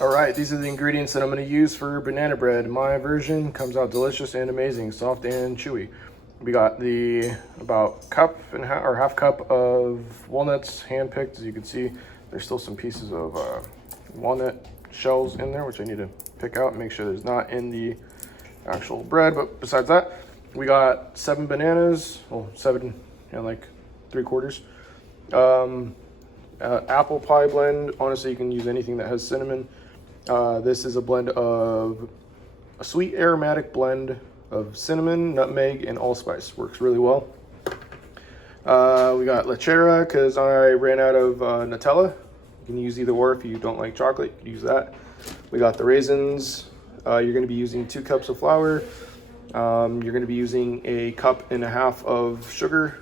All right, these are the ingredients that I'm going to use for banana bread. My version comes out delicious and amazing, soft and chewy. We got the about cup and half cup of walnuts, hand picked. As you can see, there's still some pieces of walnut shells in there, which I need to pick out and make sure there's not in the actual bread. But besides that, we got 7 bananas, well, 7 and like 3/4. Apple pie blend. Honestly, you can use anything that has cinnamon. This is a blend of a sweet aromatic blend of cinnamon, nutmeg, and allspice. Works really well. We got Lechera because I ran out of Nutella. You can use either or. If you don't like chocolate, you can use that. We got the raisins. You're going to be using 2 cups of flour. You're going to be using 1.5 cups of sugar,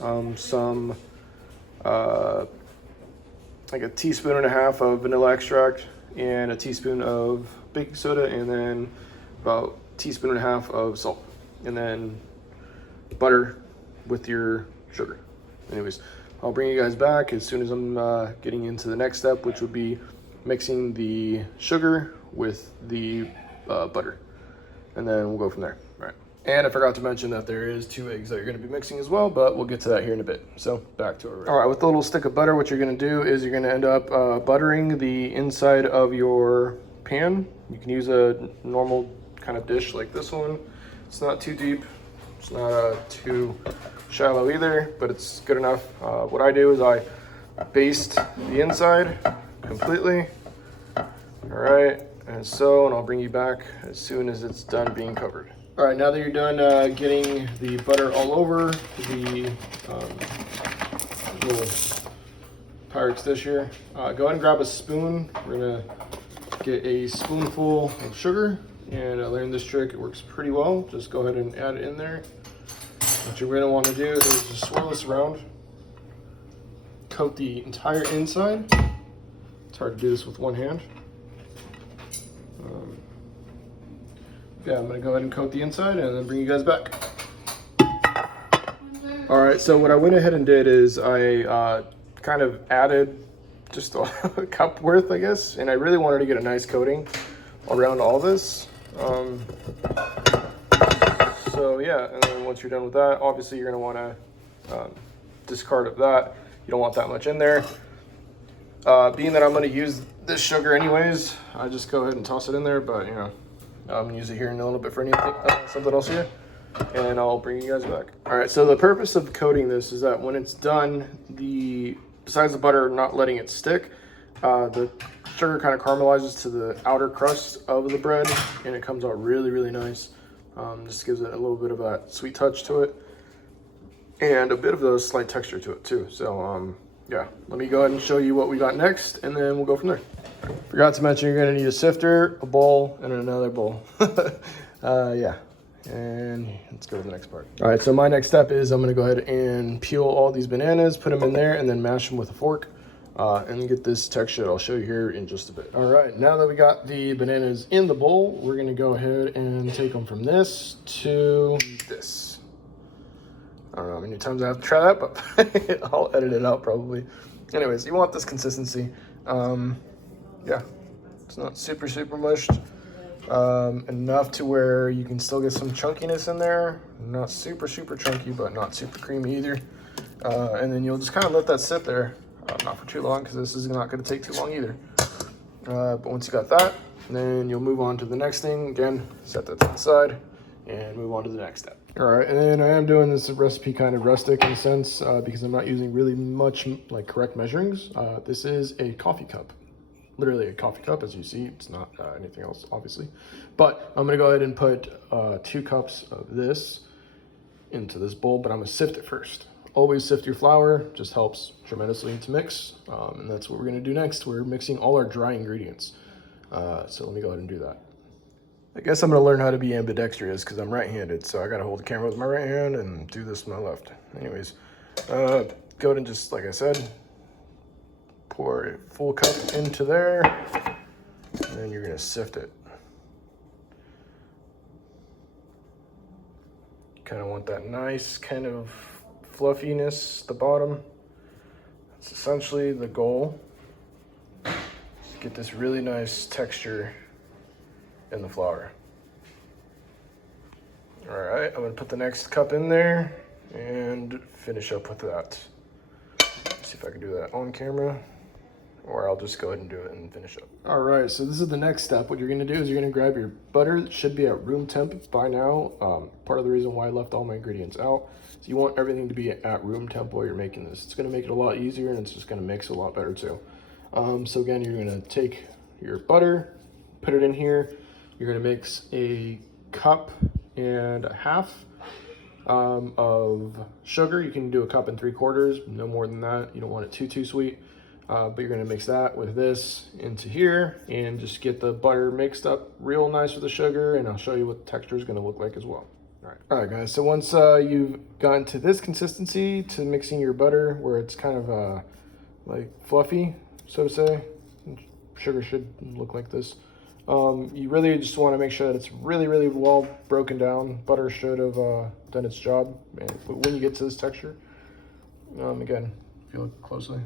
some like 1.5 teaspoons of vanilla extract, and 1 teaspoon of baking soda, and then about 1.5 teaspoons of salt, and then butter with your sugar. Anyways, I'll bring you guys back as soon as I'm getting into the next step, which would be mixing the sugar with the butter, and then we'll go from there. All right. And I forgot to mention that there is 2 eggs that you're going to be mixing as well, but we'll get to that here in a bit. So back to it. All right, with a little stick of butter, what you're going to do is you're going to end up buttering the inside of your pan. You can use a normal kind of dish like this one. It's not too deep. It's not too shallow either, but it's good enough. What I do is I baste the inside completely. All right, and I'll bring you back as soon as it's done being covered. All right, now that you're done getting the butter all over the little Pyrex dish here, go ahead and grab a spoon. We're gonna get a spoonful of sugar, and I learned this trick. It works pretty well. Just go ahead and add it in there. What you're gonna want to do is just swirl this around, coat the entire inside. It's hard to do this with one hand. Yeah, I'm gonna go ahead and coat the inside and then bring you guys back. All right, so what I went ahead and did is I kind of added just a cup worth, I guess, and I really wanted to get a nice coating around all this. So yeah, and then once you're done with that, obviously you're gonna wanna discard of that. You don't want that much in there. Being that I'm gonna use this sugar anyways, I just go ahead and toss it in there, but you know, I'm gonna use it here in a little bit for anything, something else here, and I'll bring you guys back. All right, so the purpose of coating this is that when it's done, besides the butter not letting it stick, the sugar kind of caramelizes to the outer crust of the bread, and it comes out really, really nice. Just gives it a little bit of that sweet touch to it, and a bit of a slight texture to it too. So yeah, let me go ahead and show you what we got next, and then we'll go from there. Forgot to mention you're gonna need a sifter, a bowl, and another bowl. Yeah, and let's go to the next part. All right, so my next step is I'm gonna go ahead and peel all these bananas, put them in there, and then mash them with a fork, and get this texture that I'll show you here in just a bit. All right, now that we got the bananas in the bowl, we're gonna go ahead and take them from this to this. I don't know how many times I have to try that, but I'll edit it out probably. Anyways, you want this consistency. Yeah, it's not super, super mushed. Enough to where you can still get some chunkiness in there. Not super, super chunky, but not super creamy either. And then you'll just kind of let that sit there. Not for too long, because this is not going to take too long either. But once you got that, then you'll move on to the next thing. Again, set that to the side and move on to the next step. All right, and then I am doing this recipe kind of rustic in a sense because I'm not using really much like correct measurings. This is a coffee cup. Literally a coffee cup, as you see. It's not anything else, obviously. But I'm gonna go ahead and put 2 cups of this into this bowl, but I'm gonna sift it first. Always sift your flour, just helps tremendously to mix. And that's what we're gonna do next. We're mixing all our dry ingredients. So let me go ahead and do that. I guess I'm gonna learn how to be ambidextrous because I'm right-handed, so I gotta hold the camera with my right hand and do this with my left. Anyways, go ahead and just, like I said, pour a full cup into there, and then you're gonna sift it. Kind of want that nice kind of fluffiness at the bottom. That's essentially the goal. get this really nice texture in the flour. All right, I'm gonna put the next cup in there and finish up with that. Let's see if I can do that on camera, or I'll just go ahead and do it and finish up. All right, so this is the next step. What you're gonna do is you're gonna grab your butter. It should be at room temp by now. Part of the reason why I left all my ingredients out. So you want everything to be at room temp while you're making this. It's gonna make it a lot easier, and it's just gonna mix a lot better too. So again, you're gonna take your butter, put it in here. You're gonna mix a cup and a half of sugar. You can do a cup and 3/4, no more than that. You don't want it too sweet. But you're gonna mix that with this into here and just get the butter mixed up real nice with the sugar, and I'll show you what the texture is gonna look like as well. All right guys, so once you've gotten to this consistency to mixing your butter where it's kind of like fluffy, so to say, sugar should look like this. You really just want to make sure that it's really well broken down. Butter should have done its job. But when you get to this texture, again, if you look closely,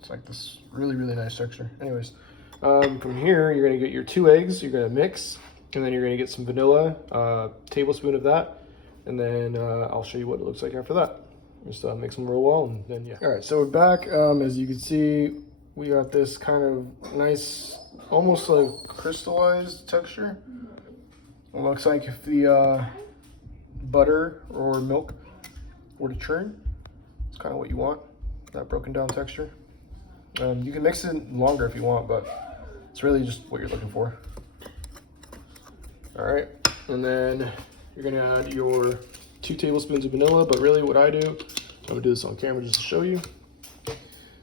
it's like this really nice texture. Anyways, from here, you're going to get your 2 eggs. You're going to mix, and then you're going to get some vanilla, tablespoon of that, and then I'll show you what it looks like after that. Just mix them real well, and then yeah. All right, so we're back. As you can see, we got this kind of nice, almost like crystallized texture. It looks like if the butter or milk were to churn, it's kind of what you want, that broken down texture. You can mix it longer if you want, but it's really just what you're looking for. All right, and then you're gonna add your 2 tablespoons of vanilla, but really what I do, I'm gonna do this on camera just to show you.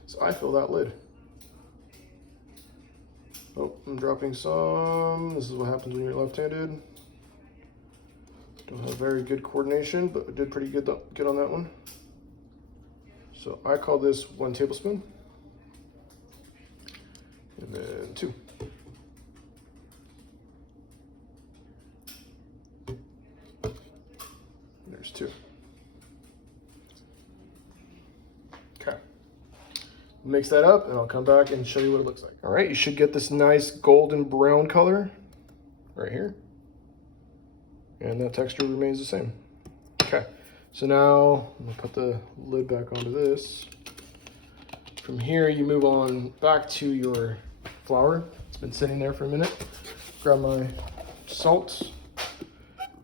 So I fill that lid. Oh, I'm dropping some. This is what happens when you're left-handed. Don't have very good coordination, but I did pretty good on that one. So I call this 1 tablespoon. And then 2. There's 2. Okay. Mix that up, and I'll come back and show you what it looks like. All right, you should get this nice golden brown color right here. And that texture remains the same. Okay, so now I'm gonna put the lid back onto this. From here, you move on back to your flour. It's been sitting there for a minute. Grab my salt.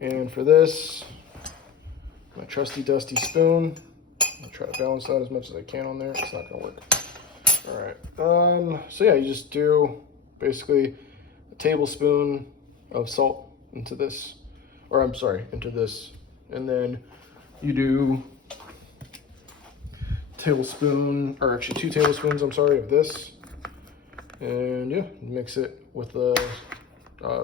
And for this, my trusty dusty spoon. I'll try to balance that as much as I can on there. It's not gonna work. All right, so yeah, you just do basically a tablespoon of salt into this, or I'm sorry, into this. And then you do tablespoon, or actually 2 tablespoons, I'm sorry, of this. And yeah, mix it with the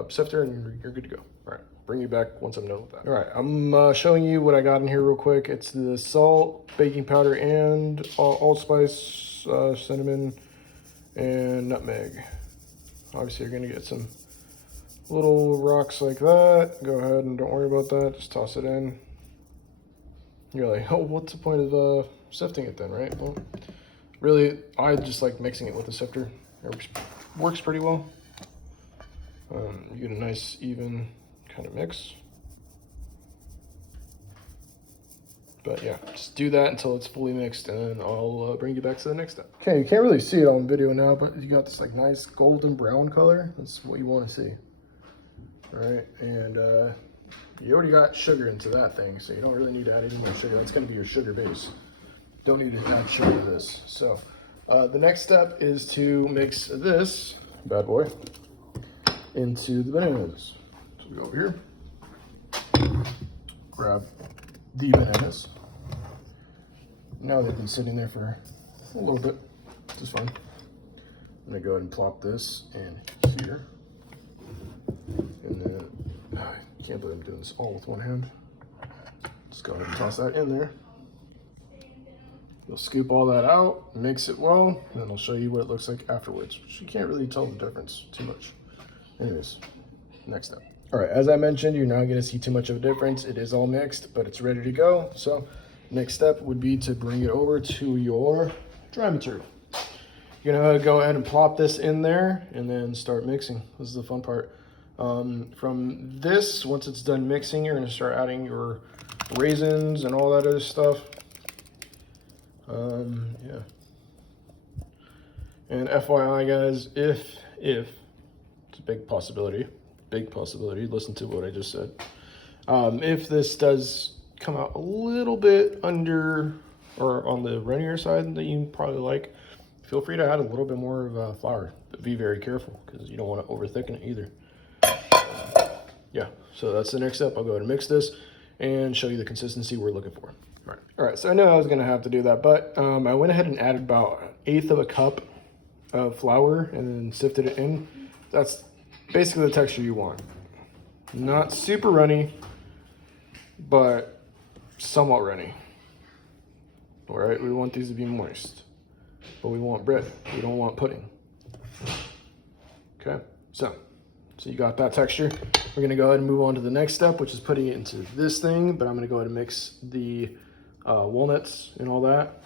sifter and you're good to go. All right, bring you back once I'm done with that. All right, I'm showing you what I got in here real quick. It's the salt, baking powder, and allspice, cinnamon, and nutmeg. Obviously, you're gonna get some little rocks like that. Go ahead and don't worry about that. Just toss it in. You're like, oh, what's the point of sifting it then, right? Well, really, I just like mixing it with a sifter. It works pretty well. You get a nice, even kind of mix. But yeah, just do that until it's fully mixed, and I'll bring you back to the next step. Okay, you can't really see it on video now, but you got this like nice golden brown color. That's what you want to see. All right, and you already got sugar into that thing, so you don't really need to add any more sugar. That's going to be your sugar base. Don't need to add sugar to this. So the next step is to mix this bad boy into the bananas. So we go over here, grab the bananas. Now they've been sitting there for a little bit, which is fine. I'm gonna go ahead and plop this in here. And then, I can't believe I'm doing this all with one hand. Just go ahead and toss that in there. You'll scoop all that out, mix it well, and then I'll show you what it looks like afterwards, which you can't really tell the difference too much. Anyways, next step. All right, as I mentioned, you're not gonna see too much of a difference. It is all mixed, but it's ready to go. So next step would be to bring it over to your dry material. you're gonna go ahead and plop this in there and then start mixing. This is the fun part. From this, once it's done mixing, you're gonna start adding your raisins and all that other stuff. Yeah. And FYI guys, if it's a big possibility, listen to what I just said. If this does come out a little bit under or on the runnier side that you probably like, feel free to add a little bit more of flour, but be very careful because you don't want to over thicken it either. Yeah, so that's the next step. I'll go ahead and mix this and show you the consistency we're looking for. All right, so I know I was gonna have to do that, but I went ahead and added about 1/8 of a cup of flour and then sifted it in. That's basically the texture you want. Not super runny, but somewhat runny. All right, we want these to be moist, but we want bread. We don't want pudding. Okay, so you got that texture. We're gonna go ahead and move on to the next step, which is putting it into this thing, but I'm gonna go ahead and mix the walnuts and all that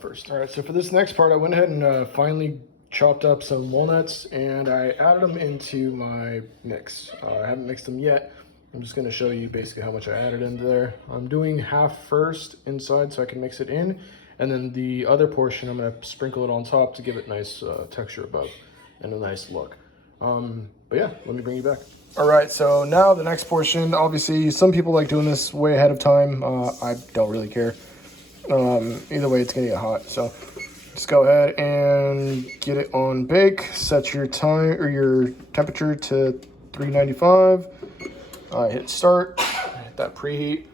first. All right, so for this next part, I went ahead and finally chopped up some walnuts and I added them into my mix. I haven't mixed them yet. I'm just gonna show you basically how much I added into there. I'm doing half first inside so I can mix it in, and then the other portion I'm gonna sprinkle it on top to give it nice texture above and a nice look. But yeah, let me bring you back. All right, so now the next portion, obviously some people like doing this way ahead of time. I don't really care. Either way, it's gonna get hot. So just go ahead and get it on bake. Set your time or your temperature to 395. Hit start, hit that preheat.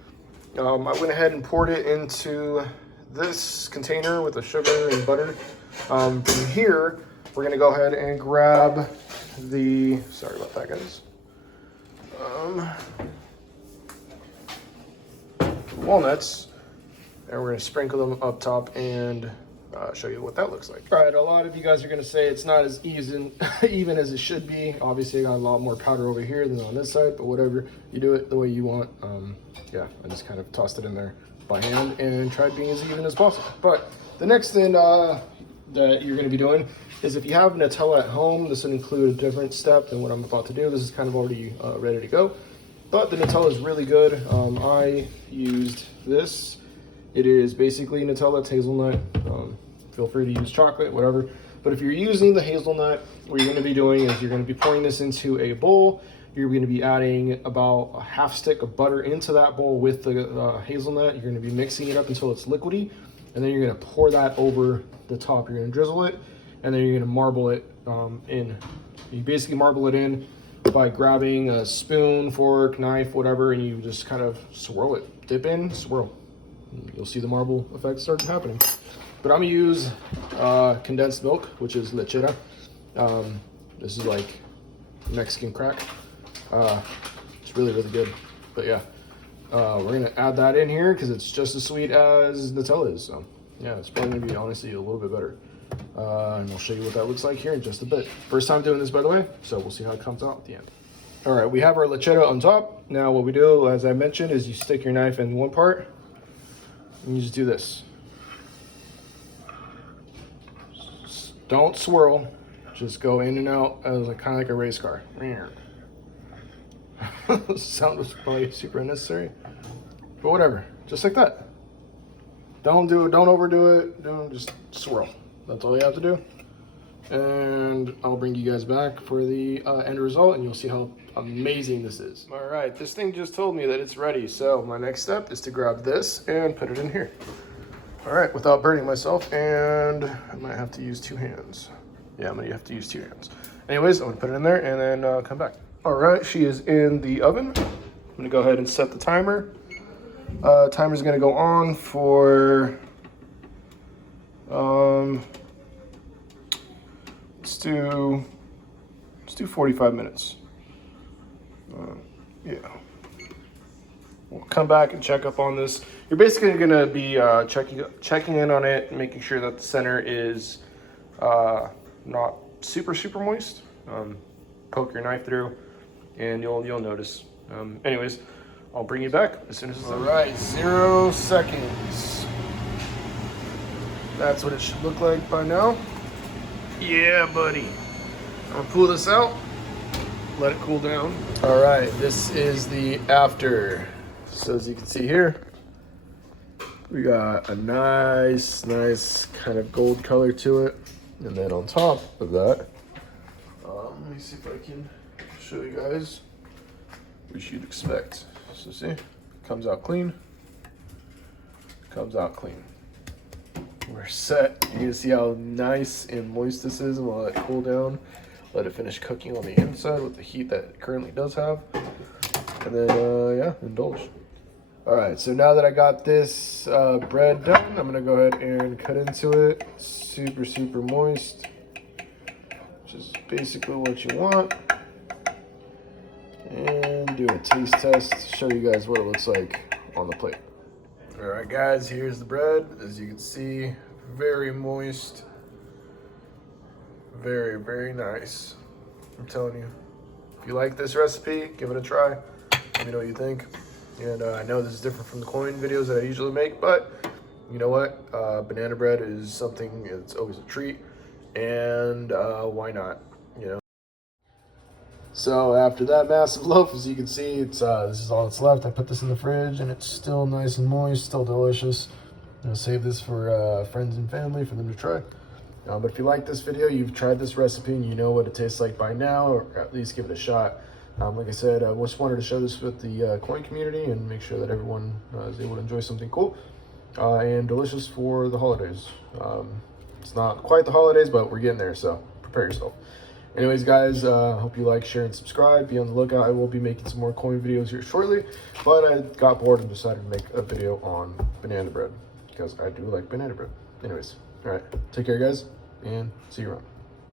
I went ahead and poured it into this container with the sugar and butter. From here, we're gonna go ahead and grab the, sorry about that guys. Walnuts, and we're gonna sprinkle them up top and show you what that looks like. All right, a lot of you guys are gonna say it's not as even as it should be. Obviously, I got a lot more powder over here than on this side, but whatever, you do it the way you want. Yeah, I just kind of tossed it in there by hand and tried being as even as possible. But the next thing that you're gonna be doing is if you have Nutella at home, this would include a different step than what I'm about to do. This is kind of already ready to go, but the Nutella is really good. I used this. It is basically Nutella, it's hazelnut. Feel free to use chocolate, whatever. But if you're using the hazelnut, what you're gonna be doing is you're gonna be pouring this into a bowl. You're gonna be adding about a half stick of butter into that bowl with the hazelnut. You're gonna be mixing it up until it's liquidy. And then you're gonna pour that over the top. You're gonna drizzle it, and then you're gonna marble it in. You basically marble it in by grabbing a spoon, fork, knife, whatever, and you just kind of swirl it. Dip in, swirl. You'll see the marble effect start happening. But I'm gonna use condensed milk, which is lechera. This is like Mexican crack. It's really, really good. But yeah, we're gonna add that in here because it's just as sweet as Nutella is. So yeah, it's probably gonna be honestly a little bit better. And I'll show you what that looks like here in just a bit. First time doing this, by the way, so we'll see how it comes out at the end. All right, we have our lechera on top. Now what we do, as I mentioned, is you stick your knife in one part and you just do this. Don't swirl, just go in and out as kind of like a race car. The sound was probably super unnecessary, but whatever, just like that. Don't do it, don't overdo it, don't just swirl. That's all you have to do. And I'll bring you guys back for the end result and you'll see how amazing this is. All right, this thing just told me that it's ready. So my next step is to grab this and put it in here. All right, without burning myself, and I might have to use two hands. Yeah, I'm gonna have to use two hands. Anyways, I'm gonna put it in there and then come back. All right, she is in the oven. I'm gonna go ahead and set the timer. Timer's gonna go on for, let's do 45 minutes. Yeah. We'll come back and check up on this. You're basically gonna be checking in on it, making sure that the center is not super moist. Poke your knife through, and you'll notice. Anyways, I'll bring you back as soon as it's done. All right, 0 seconds. That's what it should look like by now. Yeah, buddy. I'm gonna pull this out, let it cool down. All right, this is the after. So as you can see here, we got a nice kind of gold color to it. And then on top of that, let me see if I can show you guys what you'd expect. So see, comes out clean, comes out clean. We're set. You can see how nice and moist this is, and we'll let it cool down. Let it finish cooking on the inside with the heat that it currently does have. And then, yeah, indulge. All right, so now that I got this bread done, I'm gonna go ahead and cut into it. Super moist, which is basically what you want. And do a taste test to show you guys what it looks like on the plate. All right, guys, here's the bread. As you can see, very moist, very nice. I'm telling you, if you like this recipe, give it a try. Let me know what you think. And I know this is different from the coin videos that I usually make, but you know what? Banana bread is something, it's always a treat. And why not, you know? So after that massive loaf, as you can see, it's this is all that's left. I put this in the fridge and it's still nice and moist, still delicious. I'm gonna save this for friends and family for them to try. But if you like this video, you've tried this recipe and you know what it tastes like by now, or at least give it a shot. Like I said, I just wanted to share this with the coin community and make sure that everyone is able to enjoy something cool and delicious for the holidays. It's not quite the holidays, but we're getting there, so prepare yourself. Anyways, guys, hope you like, share, and subscribe. Be on the lookout. I will be making some more coin videos here shortly, but I got bored and decided to make a video on banana bread because I do like banana bread. Anyways, all right, take care, guys, and see you around.